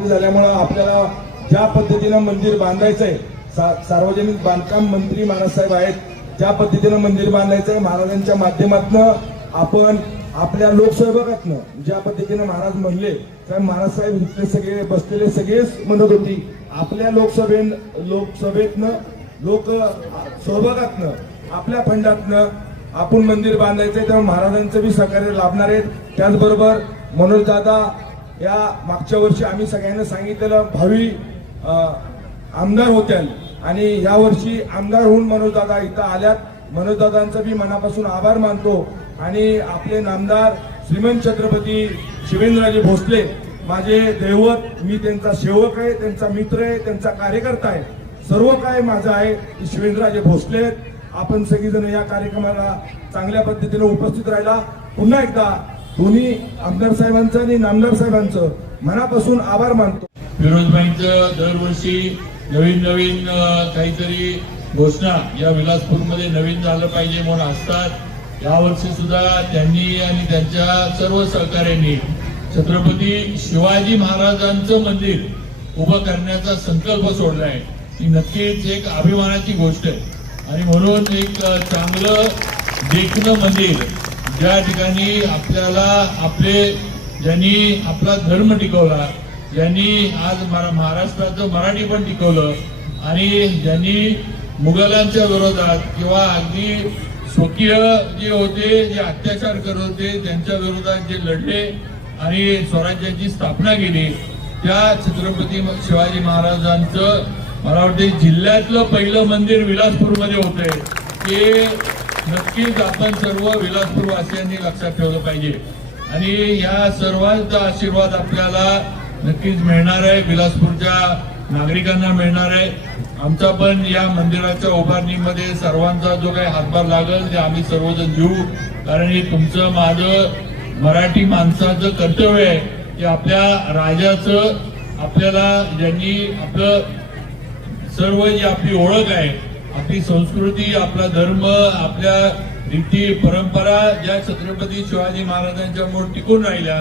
झाल्यामुळं आपल्याला ज्या पद्धतीनं मंदिर बांधायचंय सा- सार्वजनिक बांधकाम मंत्री महाराजसाहेब आहेत ज्या पद्धतीनं मंदिर बांधायचंय महाराजांच्या माध्यमातनं आपण आपल्या लोकसहभागातनं ज्या पद्धतीनं महाराज म्हणले त्या महाराजसाहेब इथले सगळे बसलेले सगळेच म्हणत होती आपल्या लोकसभे लोकसभेतनं लोक सहभागातनं आपल्या फंडातनं आपण मंदिर बांधायचंय तेव्हा महाराजांचं बी सहकार्य लाभणार आहेत. त्याचबरोबर मनोजदादा या मागच्या वर्षी आम्ही सगळ्यांना सांगितलेलं भावी आमदार होत्या आणि या वर्षी आमदार होऊन मनोजदादा इथं आल्यात. मनोजदादांचा मी मनापासून आभार मानतो. आणि आपले नामदार श्रीमंत छत्रपती शिवेंद्रजी भोसले माझे दैवत मी त्यांचा सेवक आहे त्यांचा मित्र आहे त्यांचा कार्यकर्ता आहे. सर्व काय माझं आहे शिवेंद्रजी भोसले आहेत. आपण सगळीजण या कार्यक्रमाला चांगल्या पद्धतीने उपस्थित राहिला. पुन्हा एकदा दोन्ही आमदार साहेबांचं आणि नामदार साहेबांचं मनापासून आभार मानतो. फिरोजबाईंचं दरवर्षी नवीन नवीन काहीतरी घोषणा या विलासपूरमध्ये नवीन झालं पाहिजे म्हणून असतात. यावर्षी सुद्धा त्यांनी आणि त्यांच्या सर्व सहकार्यांनी छत्रपती शिवाजी महाराजांचं मंदिर उभं करण्याचा संकल्प सोडलाय. ही नक्कीच एक अभिमानाची गोष्ट आहे. आणि म्हणून एक चांगलं देखणं मंदिर ज्या ठिकाणी आपल्याला आपले ज्यांनी आपला धर्म टिकवला ज्यांनी आज मरा- महाराष्ट्राचं मराठी पण टिकवलं आणि ज्यांनी मुघलांच्या विरोधात किंवा अगदी स्वकीय जे होते जे अत्याचार करत होते त्यांच्या विरोधात जे लढले आणि स्वराज्याची स्थापना केली त्या छत्रपती शिवाजी महाराजांचं मला वाटते जिल्ह्यातलं पहिलं मंदिर विलासपूरमध्ये होतंय. ते नक्कीच आपण सर्व विलासपूर वासियांनी लक्षात ठेवलं पाहिजे. आणि या सर्वांचा आशीर्वाद आपल्याला नक्कीच मिळणार आहे विलासपूरच्या नागरिकांना मिळणार आहे. आमचा पण या मंदिराच्या उभारणीमध्ये सर्वांचा जो काही हातभार लागेल ते आम्ही सर्वजण देऊ कारण हे तुमचं माझं मराठी माणसाचं कर्तव्य आहे की आपल्या राजाचं आपल्याला ज्यांनी आपलं सर्व जी आपली ओळख आहे आपली संस्कृती आपला धर्म आपल्या रीती परंपरा ज्या छत्रपती शिवाजी महाराजांच्यामुळे टिकून राहिल्या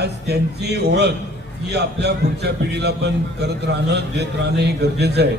आज त्यांची ओळख ही आपल्या पुढच्या पिढीला पण करत राहणं देत राहणं हे गरजेचं आहे.